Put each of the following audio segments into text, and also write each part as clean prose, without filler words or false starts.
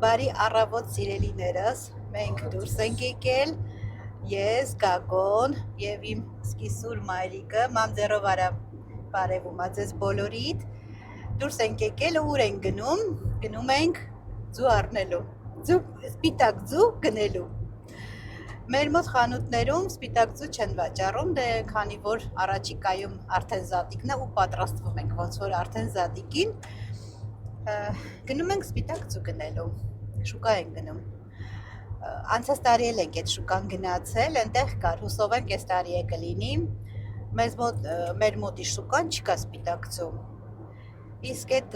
Բարի առավոտ սիրելիներս, մենք դուրս ենք եկել, ես, Գագոն և իմ սկիսուր մայրիկը, մամձեռով արա բարևում ձեզ բոլորիդ, դուրս ենք եկել ու ուր ենք գնում, գնում ենք ձու առնելու, սպիտակ ձու գնելու։ Մեր մոտ խանութներում սպիտակ ձու չեն վաճառում, դե քանի որ առաջիկայում արդեն զատիկն է ու պատրաստվում ենք ոնց որ արդեն զատիկին, գնում ենք սպիտակ ձու գնելու, շուկա ենք գնում։ Անցած տարի էլ ենք այդ շուկան գնացել, այնտեղ կար, հուսով ենք այս տարի է կլինի, մեր մոտի շուկան չկա սպիտակ ձու։ Իսկ այդ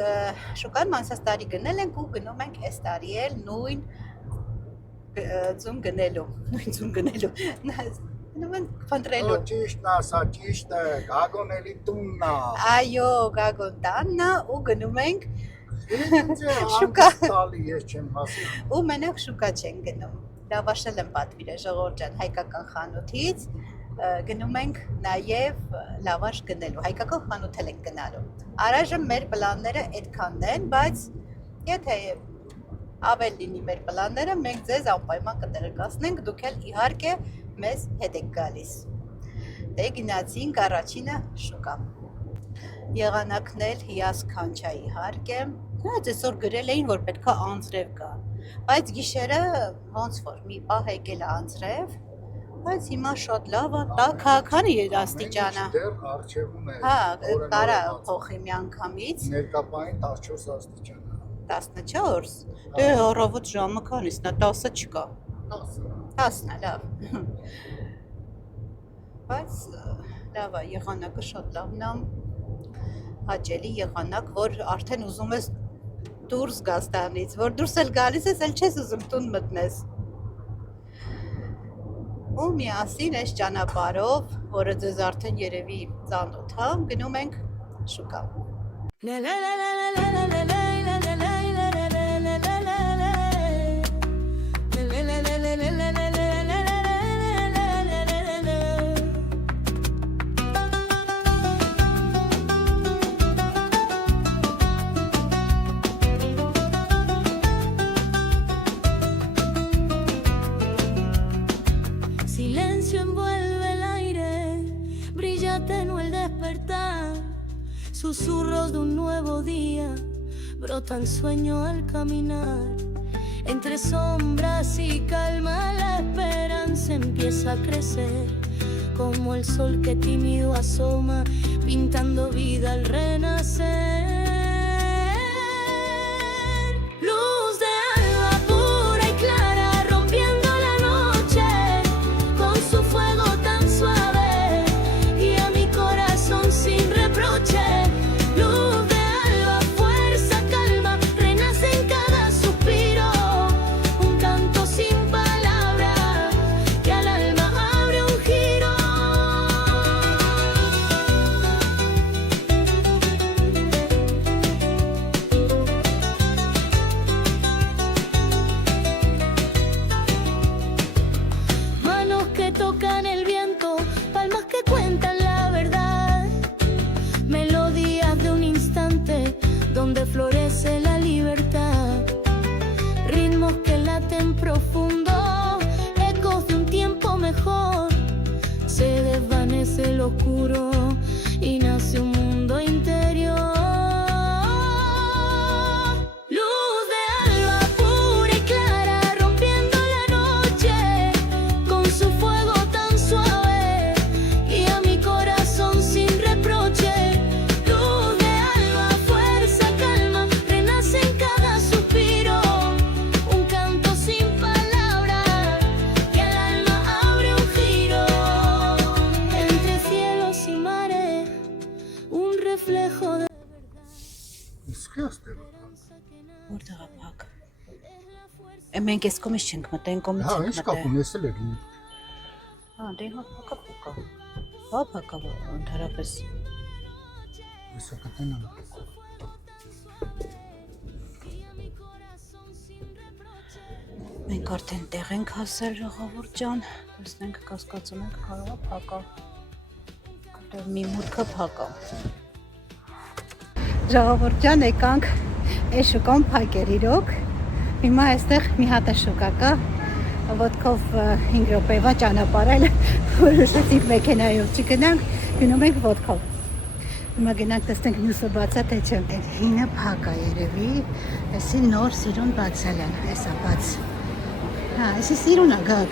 շուկան անցած տարի գնել ենք ու գնում ենք այս տարի էլ նույն ձուն գնելու, գնում ենք փնտրելու։ Ճիշտն ասա, ճիշտ է, Գագոն էլի տունն է։ Այո, Գագոն տանն է ու գնում ենք շուկա։ Ես չեմ հասնում։ Ու մենակ շուկա չենք գնում։ Լավաշել եմ պատվիրել ժողովուրդ ջան հայկական խանութից, գնում ենք նաև լավաշ գնելու, հայկական խանութ էլ ենք գնալու։ Առայժմ մեր պլանները այդքանն են, բայց եթե ավել լինի մեր պլանները, մենք ձեզ անպայման կտեղեկացնենք, դուք էլ իհարկե մեզ հետ եք գալիս։ Դե գնացինք առաջինը շուկա։ Եղանակն էլ հիասքանչ է իհարկե։ Այսօր գրել էին, որ պետքա անձրև գա, բայց գիշերը ոնց որ մի պահ եկել է անձրև, բայց հիմա շատ լավ է, տաք քանի աստիճան է։ Դեռ առջևում է։ Հա, կարա փոխի մի անգամից։ Ներկապային 14 աստիճան է։ 14։ Դե առավոտ ժամը քանիսն է, 10-ը չկա։ 10-ն է, լավ։ Բայց լավ է, եղանակը շատ լավն է, հաճելի եղանակ, որ արդեն ուզում ես դուրս գաս տանից, որ դուրս էլ գալիս ես, էլ չես ուզում տուն մտնես։ Ու միասին այս ճանապարհով, որը ձեզ արդեն երևի ծանոթ է, գնում ենք շուկա։ Susurros de un nuevo día brotan sueño al caminar. Entre sombras y calma la esperanza empieza a crecer, como el sol que tímido asoma, pintando vida al renacer. Luz de alba pura y clara, rompiendo la noche con su fuego tan suave, guía mi corazón sin reproche. Donde florece la libertad, ritmos que laten profundo, ecos de un tiempo mejor. Se desvanece lo oscuro y nace un mundo interior. Որտեղ է փակ։ Մենք այս կողմից չենք մտել, կողմից Հա, ենք ինչ կապ ունի, էսել է լինի։ Հա, դե հա փակա։ Հա, փակա, ընդհանրապես։ Էսա կտենամ։ Մենք արդեն տեղ ենք հասել ժողովուրդ ջան, տեսնենք կասկածում ենք կարող է փակա։ Դեռ մի մուտքը փակա։ Ժողովուրդ ջան, եկանք այս շուկան փակ էր իրոք, Հիմա այստեղ մի հատ է շուկա կա, ոտքով 5 րոպեվա ճանապարհել, որոշեցինք մեքենայով չգնանք, գնում ենք ոտքով։ Հիմա գնանք տեսնենք մյուսը բաց է թե չէ։ Հինը փակ է երևի, էսի նոր սիրուն բացել են, էսա բաց։ Հա, էսի սիրուն է գակ։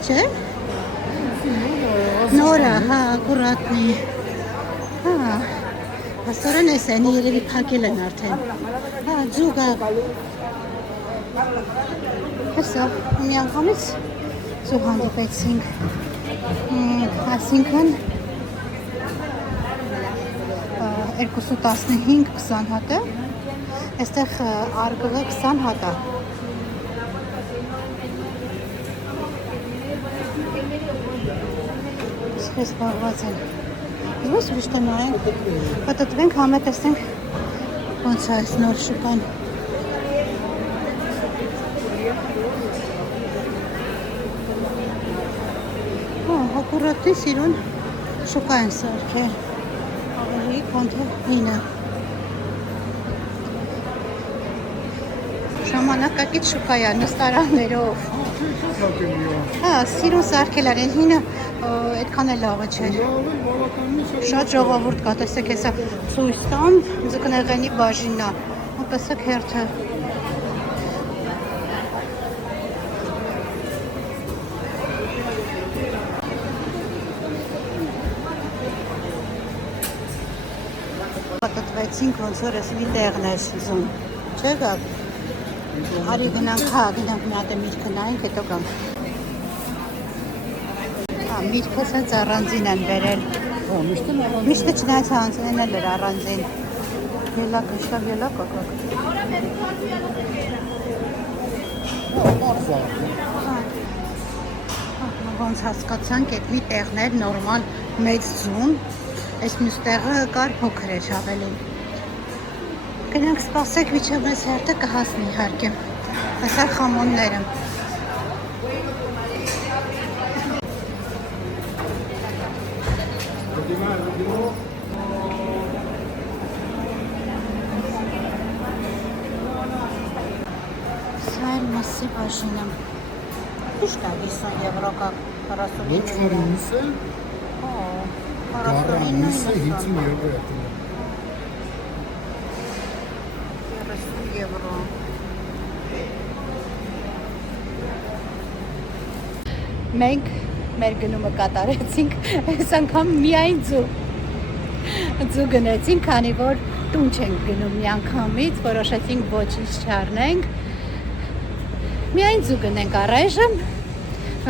Չէ՞։ Նորը, հա, ակուրատնի։ Հա, աստորեն էս են երևի փակել են արդեն։ Հա, ձուգ է։ Հեսա, մի անգամից ձուգ հանդիպեցինք։ Այսինքն 215-20 հատ է, այստեղ արգղը 20 հատ է։ Իսպես բաղված են։ Ես ուրիշ տնայենք, պատտվենք համետեսնենք ոնց է այս նոր շուկան։ Ակուրատնի սիրուն շուկա են սարքել, ավելի քան թե հինը։ Ժամանակակից շուկա է, նստարաններով։ Հա, սիրուն սարքել են, հինը այդքան էլ լավը չէր։ Շատ ժողովուրդ կա, տեսեք հեսա ցույց տան, ձկնեղենի բաժինն է, ու տեսեք հերթը։ Պատտվեցինք ոնց որ էս մի տեղն է զում, չէ՞ գակ։ Արի գնանք, հա, գնանք մի հատ միրգ գնայինք, հետո գանք։ Հա, միրգը սենց առանձին են բերել։ Միշտը չնայած հանձնեն էլ էր առանձին։ Ելակ, իշտավ ելակ, ակակ։ Ոնց հասկացանք, էդ մի տեղն էր նորմալ մեծ ձուն, այս մյուս տեղը կար փոքր էր ավելի։ Գնանք սպասեք, միջև մեզ հերթը կհասնի իհարկե։ Այսար խամոնները։ Սա էլ մսի բաժինը։ Ինչ կա 50 եվրո կա 49 Ոչ որ միսը, գարան միսը 50 եվրո է։ 30 եվրո։ Մենք մեր գնումը կատարեցինք, այս անգամ միայն ձու գնեցինք, քանի որ տուն չենք գնում մի անգամից, որոշեցինք ոչինչ չառնենք։ Միայն ձու գնենք առայժմ,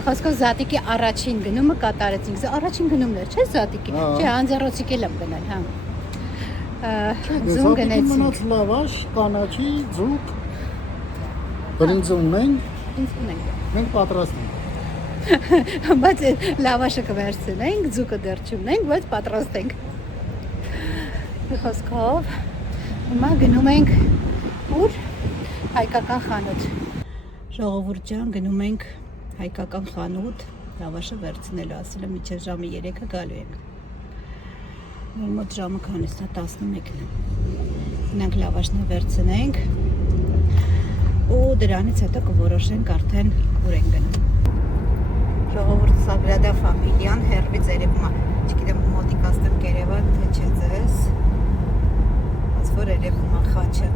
խոսքով Զատիկի առաջին գնումը կատարեցինք։ Առաջին գնումն էր, չէ՞ Զատիկի։ Չէ, անձեռոցիկ եմ գնել, հա։ Ձուն գնեցինք։ Մնաց լավաշ, կանաչի, ձուկ։ Բրինձ ունենք։ Ինչ ունենք։ Մենք պատրաստ ենք։ Բայց լավաշը կվերցնենք, ձուկը դեռ չունենք, բայց պատրաստ ենք։ Խոսքով հիմա գնում ենք ուր հայկական խանութ։ Ժողովուրդ ջան, գնում ենք հայկական խանութ, լավաշը վերցնելու, ասել եմ մինչև ժամը 3-ը գալու ենք։ Մեր մոտ ժամը քանիսն է 11-ն է։ Գնանք լավաշն վերցնենք ու դրանից հետո կորոշենք արդեն ուր ենք գնում։ Ժողովուրդ Սագրադա Ֆամիլիան հերվից երևում է, չգիտեմ մոտիկ աստեմ կերևա թե չէ ձեզ, բայց որ երևում է խաչը,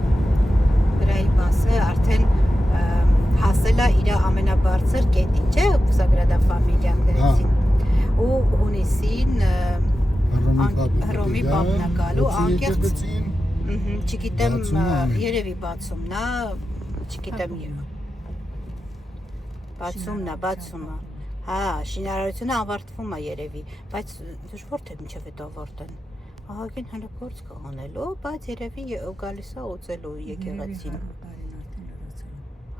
վրայի մասը արդեն հասել է իր ամենաբարձր կետին, չէ, Սագրադա Ֆամիլիան գրեցին, ու հունիսին Հռոմի պապն է գալու, անկեղծ, չգիտեմ, երևի բացումն է, չգիտեմ, բացումն է, հա, շինարարությունը ավարտվում է երևի, բայց դժվար թե մինչև հետո ավարտեն։ Ահագին հələ փորձ կա անելու, բայց երևի գալիս է օծելու եկեղեցին։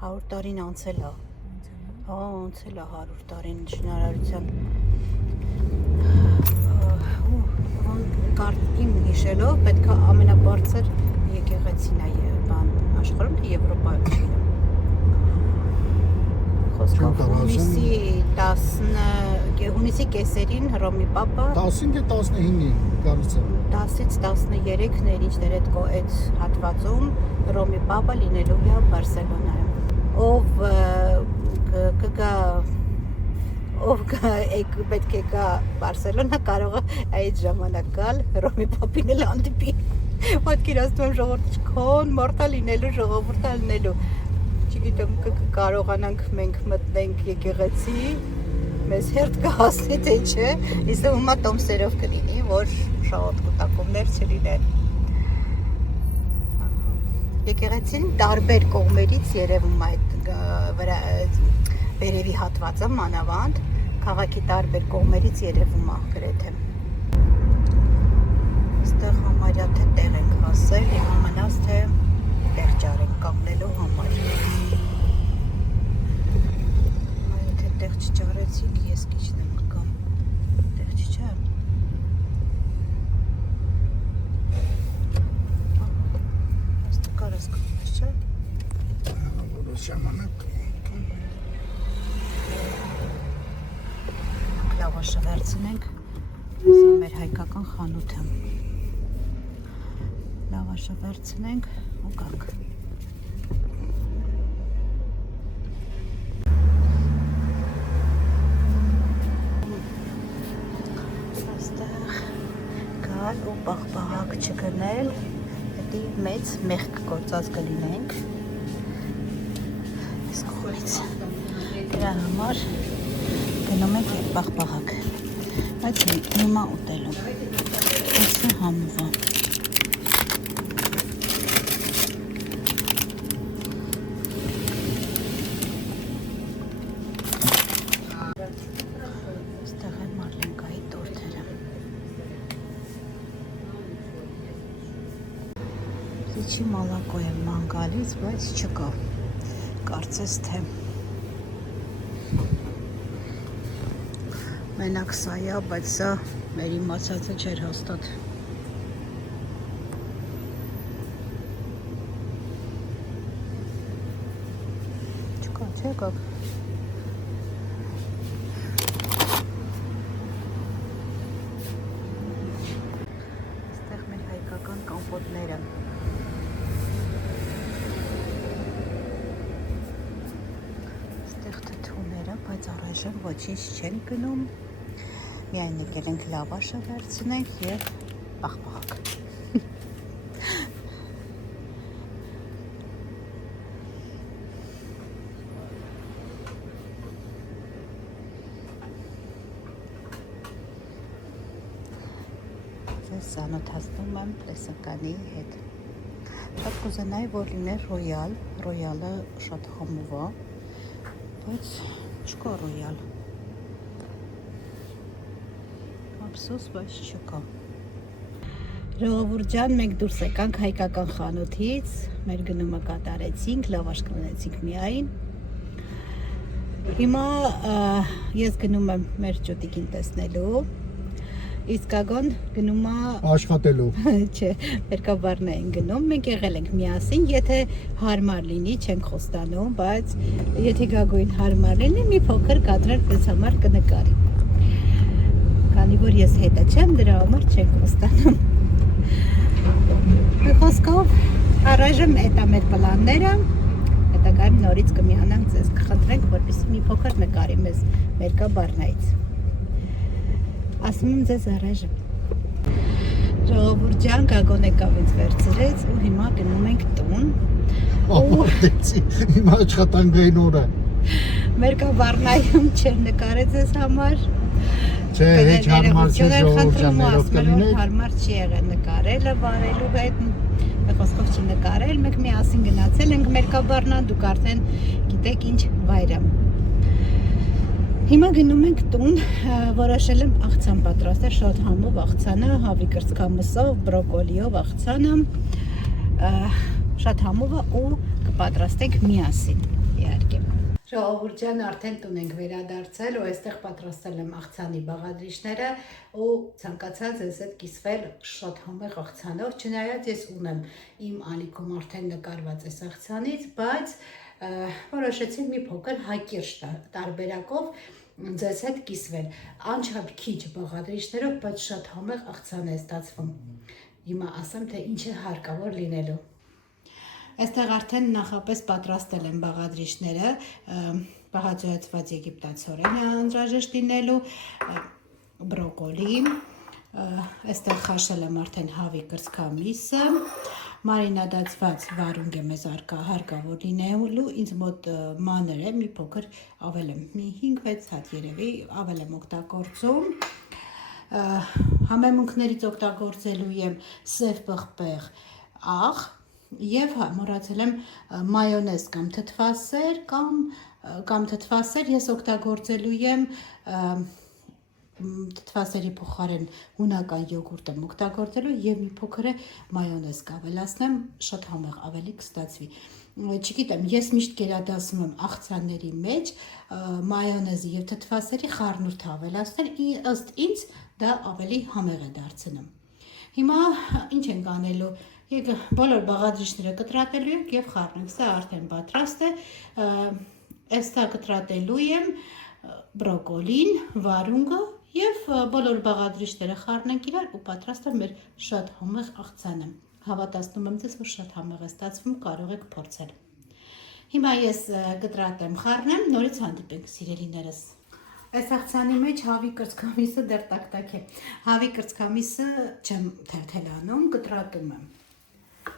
100 տարին անցել է։ Հա, անցել է 100 տարին շինարարության։ Իմ հիշելով պետք է ամենաբարձր եկեղեցին է աշխարհում, թե Եվրոպայում։ Խոսքով Չեմ հունիսի կեսերին Ռոմի պապը 10-15-ին գալիս է։ 10-ից 13-ն էր ինչներ այդ հատվածում Ռոմի պապը լինելու է Բարսելոնայում։ Ով պետք է գա Բարսելոնա կարող է այդ ժամանակ գալ Ռոմի պապին էլ հանդիպի։ Պատկերացնում եմ ժողովուրդ քոն մորտա լինելու ժողովուրդը լինելու։ Չգիտեմ կարողանանք մենք մտնենք եկեղեցի, մեզ հերթ կհասնի թե չէ, իսկ հիմա տոմսերով կլինի, որ շահոտ կուտակումներ չլինեն։ Եկեղեցին տարբեր կողմերից երևում այդ վերևի հատվածը մանավանդ քաղաքի տարբեր կողմերից երևում է գրեթե։ Այստեղ համարյա թե տեղ ենք հասել, հիմա մնաց թե տեղ ճարենք կանգնելու համար։ Եթե տեղ չճարեցիք, ես կիջնեմ կամ տեղ չճա։ Այստեղ կարաս կողմես, չէ։ Որոշ ժամանակ Լավաշը վերցնենք, սա մեր հայկական խանութը։ Լավաշը վերցնենք ու գանք։ Այստեղ գալ ու պաղպաղակ չգնել, հետի մեծ մեղք գործած կլինենք։ Այս կողմից դրա համար գնում ենք և պաղպաղակ, բայց հիմա ուտելու, այսը համուվա։ Այստեղ են Մարլենկայի տորթերը։ Իչի մալակո եմ ման գալիս, բայց չկա, կարծես թե մենակ սա է, բայց սա մեր իմացածը չէր հաստատ։ Չկա, չէ՞ կա։ Այստեղ մեր հայկական կամպոտները։ Այստեղ թթուները, բայց առայժմ ոչինչ չեն գնում։ Միայն եկել ենք լավաշը վերցնենք և պաղպաղակ։ Ձեզ ծանոթացնում եմ լեսականի հետ։ Շատ կուզենայի, որ լիներ ռոյալ, ռոյալը շատ խմուվ է, բայց չկա ռոյալ։ Ափսոս, բայց չկա։ Ժողովուրդ ջան, մենք դուրս եկանք հայկական խանութից, մեր գնումը կատարեցինք, լավաշ կնեցինք միայն։ Հիմա ես գնում եմ մեր ճոտիկին տեսնելու, իսկ Գագոն գնում է աշխատելու։ Չէ, մերկաբարն են գնում, մենք եղել ենք միասին, եթե հարմար լինի, չենք խոստանում, բայց եթե Գագոին հարմար լինի, մի փոքր կադրել ձեզ համար կնկարի։ Քանի որ ես հետը չեմ, դրա համար չենք խոստանում։ Մի խոսքով, առայժմ էդ է մեր պլանները, հետագայում նորից կմիանանք ձեզ, կխնդրենք, որպեսզի մի փոքր նկարի մեզ մերկաբարնայից։ Ասում եմ ձեզ առայժմ։ Ժողովուրդ ջան, Գագոն եկավ ինձ վերցրեց ու հիմա գնում ենք տուն։ Ապարտեցի, հիմա աշխատանքային օրը։ Մերկաբարնայում չեր նկարեց ես համար։ Չէ, հեչ հարմար չէ ժողովուրդ ջան, ներով կլինեք։ Հարմար չի եղել նկարելը, վարելու հետ, մի խոսքով չի նկարել, մենք միասին գնացել ենք մերկաբարնան, դուք արդեն գիտեք ինչ վայր է։ Հիմա գնում ենք տուն, որոշել եմ աղցան պատրաստել, շատ համով աղցանը, հավի կրծքամսով, բրոկոլիով աղցանը, շատ համով ու կպատրաստենք միասին, իհարկե։ Ժողովուրդ ջան, արդեն տուն ենք վերադարձել ու այստեղ պատրաստել եմ աղցանի բաղադրիչները ու ցանկացա ձեզ հետ կիսվել շատ համեղ աղցանով, չնայած ես ունեմ իմ ալիքում արդեն նկարված այս աղցանից, բայց որոշեցի մի փոքր հակիրճ տարբերակով ձեզ հետ կիսվել, անչափ քիչ բաղադրիչներով, բայց շատ համեղ աղցան է ստացվում։ Հիմա ասեմ, թե ինչ է հարկավոր լինելու։ Այստեղ արդեն նախապես պատրաստել եմ բաղադրիչները, բաղաձոյացված եգիպտացորեն է անհրաժեշտ լինելու, բրոկոլի, այստեղ խաշել եմ արդեն հավի կրծքամիսը, մարինադացված վարունգ է մեզ հարկավոր լինելու, ինձ մոտ մանր է, մի փոքր ավել եմ, մի 5-6 հատ երևի ավել եմ օգտագործում, համեմունքներից օգտագործելու եմ սև պղպեղ աղ, Եվ մոռացել եմ մայոնեզ կամ թթվասեր, ես օգտագործելու եմ թթվասերի փոխարեն հունական յոգուրտ եմ օգտագործելու եւ մի փոքր մայոնեզ կավելացնեմ, շատ համեղ ավելի կստացվի։ Չգիտեմ, ես միշտ գերադասում եմ աղցանների մեջ մայոնեզի եւ թթվասերի խառնուրդ ավելացնել, ըստ ինձ դա ավելի համեղ է դարձնում։ Հիմա ինչ ենք անելու։ Բոլոր բաղադրիչները կտրատելու եմ և խառնենք, սա արդեն պատրաստ է, այստեղ կտրատելու եմ բրոկոլին, վարունգը և բոլոր բաղադրիչները խառնենք իրար ու պատրաստ է մեր շատ համեղ աղցանը։ Հավատացնում եմ ձեզ, որ շատ համեղ է ստացվում, կարող եք փորձել։ Հիմա ես կտրատեմ, խառնեմ, նորից հանդիպենք սիրելիներս։ Այս աղցանի մեջ հավի կրծքամիսը դեռ տակ-տակ է։ Հավի կրծքամիսը չեմ թերթելանում, կտրատում եմ։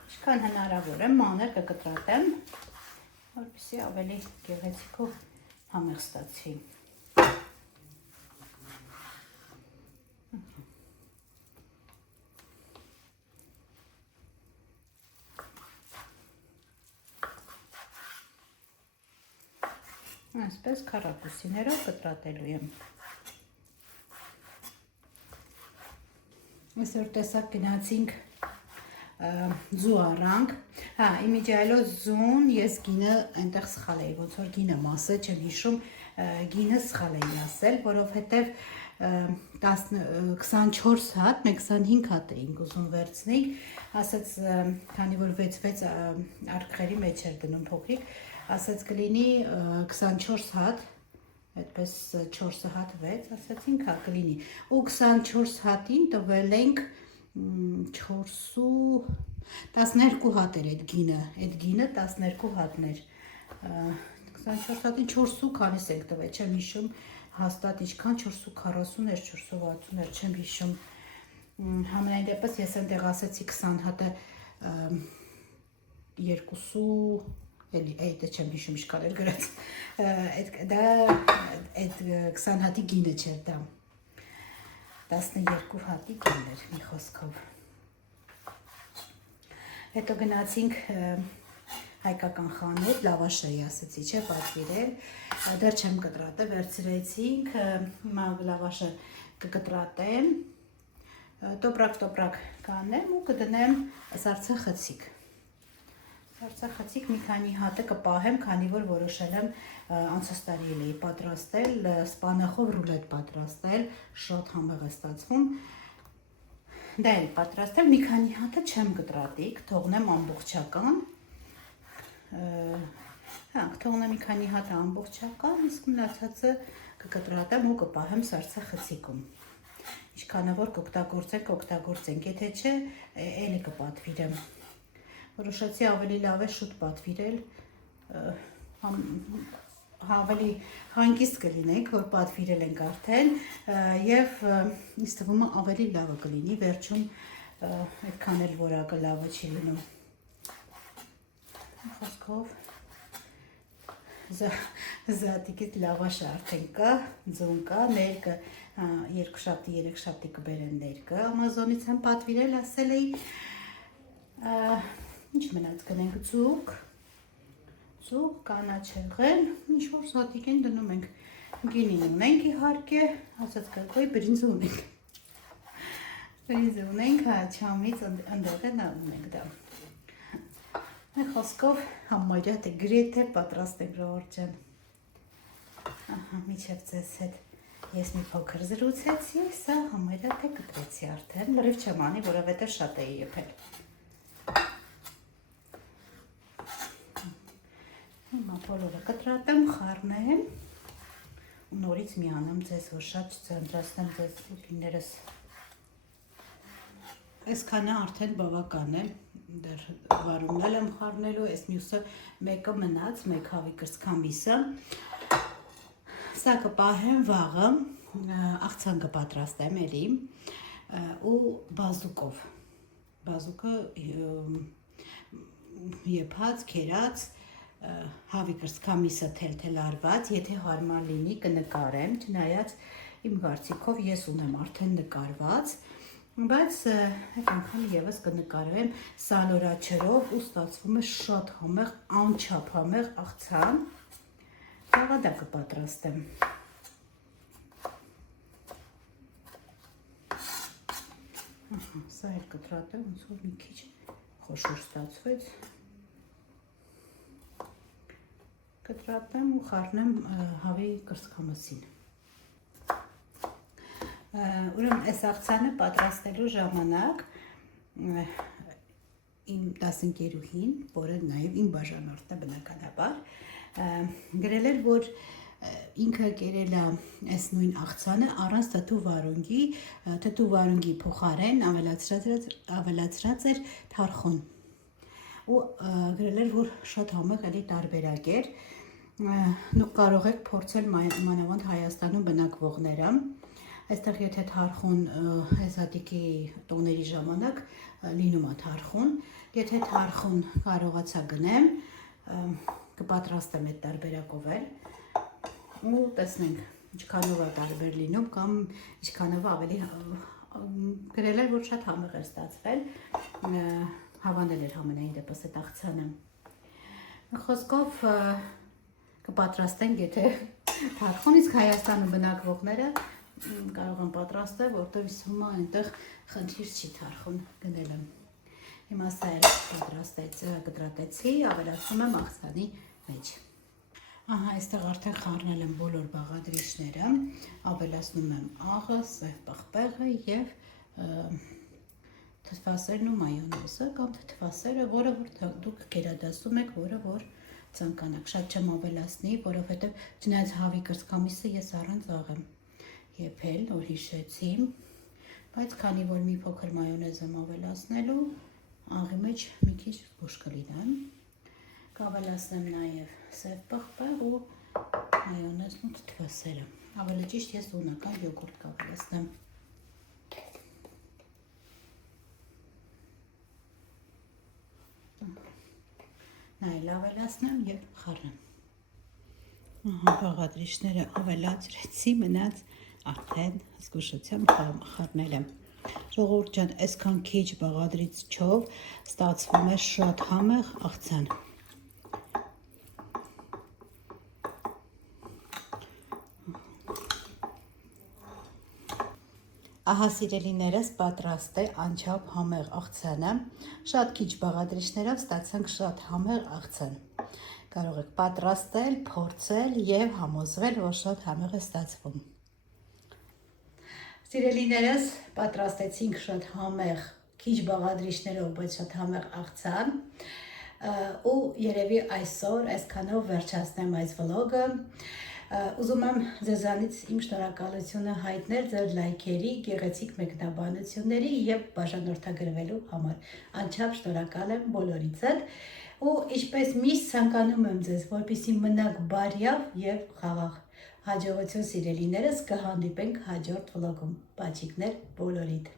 Ինչքան հնարավոր է, մանր կկտրատեմ, որպեսզի ավելի գեղեցիկ ու համեղ ստացվի։ Այսպես քառակուսիներով կտրատելու եմ։ Այսօր տեսակ գնացինք ձու առանք, իմիջայլով ձուն ես գինը այնտեղ սխալ էի, ոնց որ գինը մասը չեմ հիշում, գինը սխալ էի ասել, որովհետև 24 հատ, մենք 25 հատ էինք ուզում վերցնենք, ասաց, քանի որ 6 արկղերի մեջ էր դնում փոքրիկ, ասաց կլինի 24 հատ, այդպես 4 հատ 6, ասացինք հա կլինի, ու 24 հատին տվել ենք 12 հատ էր այդ գինը 12 հատներ, 24 հատին 4 քանիս ենք տվել, չեմ հիշում հաստատ ինչքան 440 էր, 460 էր, չեմ հիշում, համենայն դեպս ես այնտեղ ասեցի 20 հատը 2 Էլի չեմ հիշում ինչքան էր գրած, դա այդ 20 հատի գինը չէր դա, 12 հատի գին էր մի խոսքով։ Հետո գնացինք հայկական խանութ, լավաշայի ասեցի չէ պատվիրել, դեռ չեմ կտրատել, վերցրեցինք, հիմա լավաշը կկտրատեմ, տոպրակ կանեմ ու կդնեմ սառցախցիկ։ Սառցախցիկ մի քանի հատը կպահեմ, քանի որ որոշել եմ անցած տարի էի պատրաստել, սպանախով ռուլետ պատրաստել, շատ համեղ է ստացվում։ Դա էլ պատրաստել, մի քանի հատը չեմ կտրատի, կթողնեմ ամբողջական։ Կթողնեմ մի քանի հատը ամբողջական, իսկ մնացածը կկտրատեմ ու կպահեմ սառցախցիկում։ Ինչքանը որ կօգտագործենք, եթե չէ, էլի կպատվիրեմ։ Որոշեցի ավելի լավ է շուտ պատվիրել, ավելի հանգիստ կլինենք, որ պատվիրել ենք արդեն, և ինձ թվում է ավելի լավը կլինի, վերջում այդքան էլ որակը լավը չի լինում։ Խոսքով զատիկից լավաշը արդեն կա, ձուն կա, ներկը 2 շաբթի, 3 շաբթի կբերեն ներկը, Ամազոնից եմ պատվիրել, ասել էի, ինչ մնաց գնենք ձուկ, կանաչեղեն, ինչ-որ զատիկ են դնում ենք, գինին ունենք իհարկե, ասած կրկոյ բրինձ ունենք, չամից ընդեղ է նա ունենք դա, խոսքով համարյա թե գրեթե պատրաստ ենք ժողովուրդ ջան, Ահա, միջև ձեզ հետ ես մի փոքր զրուցեցի, սա համարյա թե կտրեցի արդեն, լրիվ չեմ անի, որովհետև շատ էի եփել։ Հիմա բոլորը կտրատեմ, խառնեմ ու նորից միանամ ձեզ, որ շատ չձանձրացնեմ ձեզ ուտիներս։ Այսքանը արդեն բավական է, դեռ վարումնել եմ խառնելու, այս մյուսը մեկը մնաց, մեկ հավի կրծքամիսը։ Սա կպահեմ վաղը, աղցան կպատրաստեմ էլի ու բազուկով։ Բազուկը եփած, քերած, հավի կրծքամիսը թելթելարված, եթե հարմար լինի կնկարեմ, չնայած իմ կարծիքով ես ունեմ արդեն նկարված, բայց այդ անգամ եւս կնկարեմ սալորաչերով ու ստացվում է շատ համեղ, անչափ համեղ աղցան։ Վաղը դա կպատրաստեմ։ Սա էլ կտրատեմ, ոնց որ մի քիչ խոշոր ստացվեց։ Կտրատեմ ու խառնեմ հավի կրծքամասին։ Ուրեմն այս աղցանը պատրաստելու ժամանակ իմ դասընկերուհին, որը նաև իմ բաժանորդն է բնականաբար, գրել էր, որ ինքը կերել է այս նույն աղցանը առանց թթու վարունգի փոխարեն ավելացրած էր թարխուն։ Ու գրել էր, որ շատ համեղ էլի տարբերակ էր։ Դուք կարող եք փորձել մանավանդ Հայաստանում բնակվողները։ Այստեղ եթե թարխուն հեսատիկի տոների ժամանակ լինում է թարխուն, եթե թարխուն կարողացա գնեմ, կպատրաստեմ այդ տարբերակով էլ ու տեսնենք ինչքանով է տարբեր լինում կամ ինչքանով ավելի գրել էր, որ շատ համեղ էր ստացվել, հավանել էր համենայն դեպս այդ աղցանը։ Խոսքով կպատրաստենք, եթե թարխուն, իսկ Հայաստանում բնակվողները կարող եմ պատրաստել, որտեղ իսում է այնտեղ խնդիր չի թարխուն գնելը։ Հիմա սա էլ կտրատեցի, ավելացնում եմ աղցանի մեջ։ Ահա, այստեղ արդեն խառնել եմ բոլոր բաղադրիչները, ավելացնում եմ աղը, սև պղպեղը և թթվասերն ու մայոնեզը կամ թթվասերը, որը որ դուք գերադասում եք, որը որ ցանկանաք, շատ չեմ ավելացնի, որովհետև չնայած հավի կրծքամիսը ես առանց աղ եմ եփել, նոր հիշեցի, բայց քանի որ մի փոքր մայոնեզ եմ ավելացնելու, աղի մեջ մի քիչ զգուշ կլինեմ, կավելացնեմ նաև սև պղպեղ ու մայոնեզն ու թթվասերը, ավելի ճիշտ ես ունական յոգուրտ կավելացնեմ։ Նայել ավելացնեմ և խառնեմ։ Բաղադրիչները ավելացրեցի, մնաց արդեն զգուշությամբ խառնել եմ։ Ժողովուրդ ջան, այսքան քիչ բաղադրիչով ստացվում է շատ համեղ աղցան։ Ահա սիրելիներս պատրաստ է անչափ համեղ աղցանը, շատ քիչ բաղադրիչներով ստացանք շատ համեղ աղցան։ Կարող եք պատրաստել, փորձել և համոզվել, որ շատ համեղ է ստացվում։ Սիրելիներս պատրաստեցինք շատ համեղ, քիչ բաղադրիչներով, բայց շատ համեղ աղցան ու երևի այսօր այսքանով վերջացնեմ այս վլոգը։ Ուզում եմ ձեզանից իմ շնորհակալությունը հայտնել ձեր լայքերի, գեղեցիկ մեկնաբանությունների և բաժանորդագրվելու համար։ Անչափ շնորհակալ եմ բոլորիցդ ու ինչպես միշտ ցանկանում եմ ձեզ, որպեսզի մնաք բարյավ և խաղաղ։ Հաջողություն սիրելիներս, կհանդիպենք հաջորդ վլոգում։ Բաճիկներ բոլորիդ։